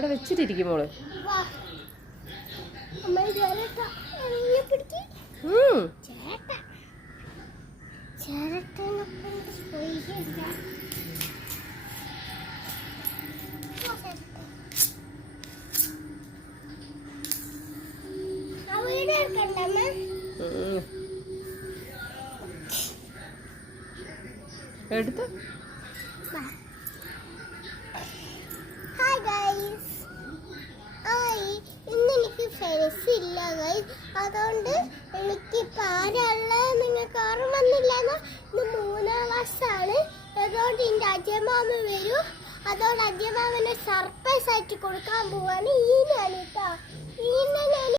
അവിടെ വെച്ചിട്ടിരിക്കും മോള്. എടുത്ത് ഇന്നെനിക്ക് ഫ്രണ്ട്സ് ഇല്ല ഗൈസ്, അതുകൊണ്ട് എനിക്ക് ആരാള നിങ്ങൾക്ക് ഓർമ്മ വന്നില്ല. ഇന്ന് 3ാം ക്ലാസ്സാണ്. അതുകൊണ്ട് എൻ്റെ അജയമാമ വരും. അതുകൊണ്ട് അജയമാമനെ സർപ്രൈസ് ആയിട്ട് കൊടുക്കാൻ പോവാണ്. ഈ ഞാൻ കേട്ടോ.